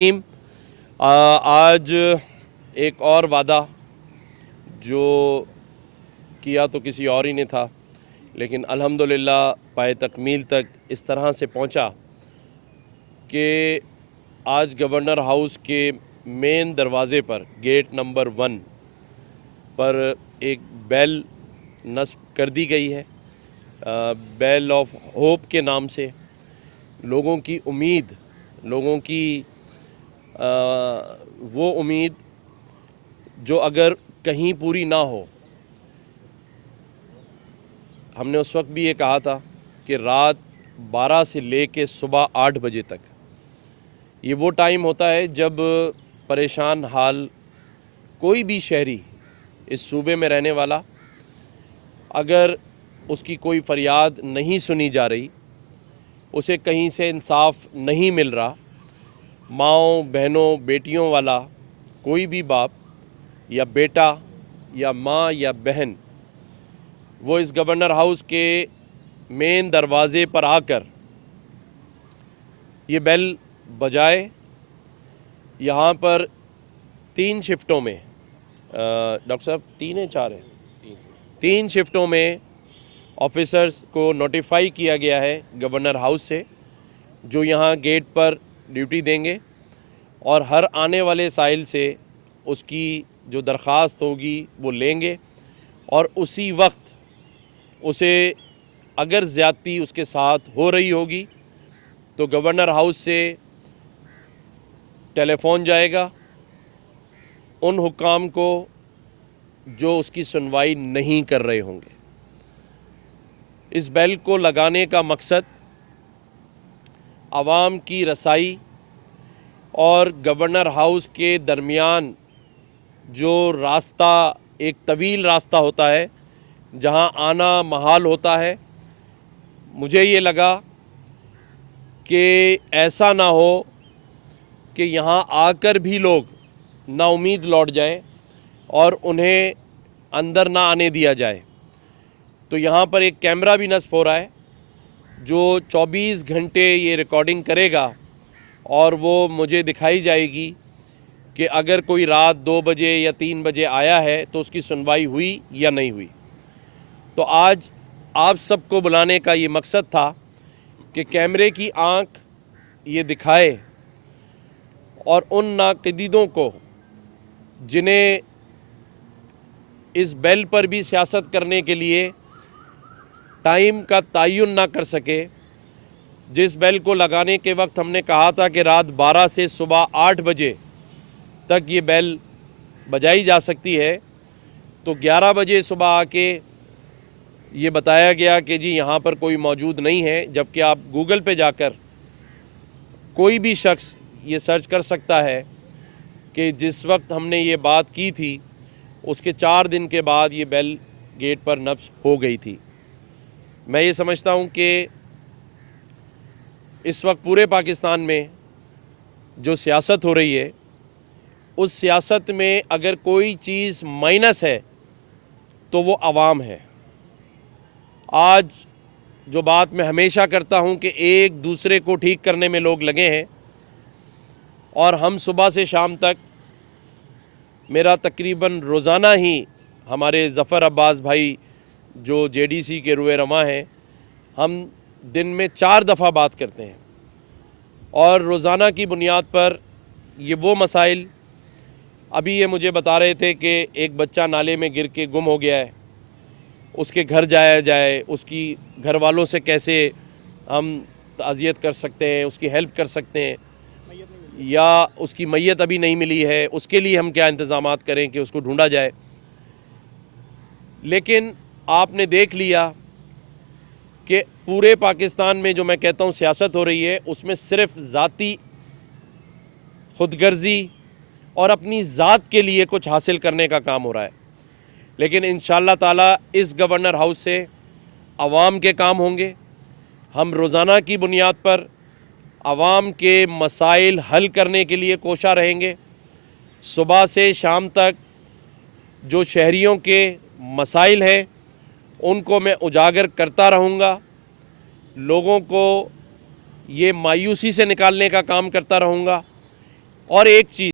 آج ایک اور وعدہ جو کیا تو کسی اور ہی نے تھا، لیکن الحمدللہ پائے تکمیل تک اس طرح سے پہنچا کہ آج گورنر ہاؤس کے مین دروازے پر گیٹ نمبر 1 پر ایک بیل نصب کر دی گئی ہے، بیل آف ہوپ کے نام سے۔ لوگوں کی امید، لوگوں کی وہ امید جو اگر کہیں پوری نہ ہو، ہم نے اس وقت بھی یہ کہا تھا کہ رات 12 سے لے کے صبح 8 بجے تک یہ وہ ٹائم ہوتا ہے جب پریشان حال کوئی بھی شہری اس صوبے میں رہنے والا، اگر اس کی کوئی فریاد نہیں سنی جا رہی، اسے کہیں سے انصاف نہیں مل رہا، ماؤں بہنوں بیٹیوں والا کوئی بھی باپ یا بیٹا یا ماں یا بہن، وہ اس گورنر ہاؤس کے مین دروازے پر آ کر یہ بیل بجائے۔ یہاں پر 3 شفٹوں میں ڈاکٹر صاحب 3 ہیں 4 ہیں 3 شفٹوں میں آفیسرز کو نوٹیفائی کیا گیا ہے گورنر ہاؤس سے، جو یہاں گیٹ پر ڈیوٹی دیں گے اور ہر آنے والے سائل سے اس کی جو درخواست ہوگی وہ لیں گے، اور اسی وقت اسے اگر زیادتی اس کے ساتھ ہو رہی ہوگی تو گورنر ہاؤس سے ٹیلی فون جائے گا ان حکام کو جو اس کی سنوائی نہیں کر رہے ہوں گے۔ اس بیل کو لگانے کا مقصد عوام کی رسائی اور گورنر ہاؤس کے درمیان جو راستہ، ایک طویل راستہ ہوتا ہے جہاں آنا محال ہوتا ہے، مجھے یہ لگا کہ ایسا نہ ہو کہ یہاں آ کر بھی لوگ نا امید لوٹ جائیں اور انہیں اندر نہ آنے دیا جائے۔ تو یہاں پر ایک کیمرہ بھی نصب ہو رہا ہے جو 24 گھنٹے یہ ریکارڈنگ کرے گا، اور وہ مجھے دکھائی جائے گی کہ اگر کوئی رات 2 بجے یا 3 بجے آیا ہے تو اس کی سنوائی ہوئی یا نہیں ہوئی۔ تو آج آپ سب کو بلانے کا یہ مقصد تھا کہ کیمرے کی آنکھ یہ دکھائے اور ان ناقدینوں کو جنہیں اس بیل پر بھی سیاست کرنے کے لیے ٹائم کا تعین نہ کر سکے، جس بیل کو لگانے کے وقت ہم نے کہا تھا کہ رات 12 سے صبح 8 بجے تک یہ بیل بجائی جا سکتی ہے، تو 11 بجے صبح آ کے یہ بتایا گیا کہ جی یہاں پر کوئی موجود نہیں ہے، جبکہ آپ گوگل پہ جا کر کوئی بھی شخص یہ سرچ کر سکتا ہے کہ جس وقت ہم نے یہ بات کی تھی اس کے 4 دن کے بعد یہ بیل گیٹ پر نصب ہو گئی تھی۔ میں یہ سمجھتا ہوں کہ اس وقت پورے پاکستان میں جو سیاست ہو رہی ہے، اس سیاست میں اگر کوئی چیز مائنس ہے تو وہ عوام ہے۔ آج جو بات میں ہمیشہ کرتا ہوں کہ ایک دوسرے کو ٹھیک کرنے میں لوگ لگے ہیں، اور ہم صبح سے شام تک، میرا تقریباً روزانہ ہی ہمارے ظفر عباس بھائی جو جے ڈی سی کے روئے رواں ہیں، ہم دن میں 4 دفعہ بات کرتے ہیں، اور روزانہ کی بنیاد پر یہ وہ مسائل، ابھی یہ مجھے بتا رہے تھے کہ ایک بچہ نالے میں گر کے گم ہو گیا ہے، اس کے گھر جایا جائے، اس کی گھر والوں سے کیسے ہم تعزیت کر سکتے ہیں، اس کی ہیلپ کر سکتے ہیں، یا اس کی میت ابھی نہیں ملی ہے، اس کے لیے ہم کیا انتظامات کریں کہ اس کو ڈھونڈا جائے۔ لیکن آپ نے دیکھ لیا کہ پورے پاکستان میں جو میں کہتا ہوں سیاست ہو رہی ہے، اس میں صرف ذاتی خود غرضی اور اپنی ذات کے لیے کچھ حاصل کرنے کا کام ہو رہا ہے۔ لیکن انشاءاللہ تعالیٰ اس گورنر ہاؤس سے عوام کے کام ہوں گے۔ ہم روزانہ کی بنیاد پر عوام کے مسائل حل کرنے کے لیے کوشاں رہیں گے۔ صبح سے شام تک جو شہریوں کے مسائل ہیں ان کو میں اجاگر کرتا رہوں گا، لوگوں کو یہ مایوسی سے نکالنے کا کام کرتا رہوں گا اور ایک چیز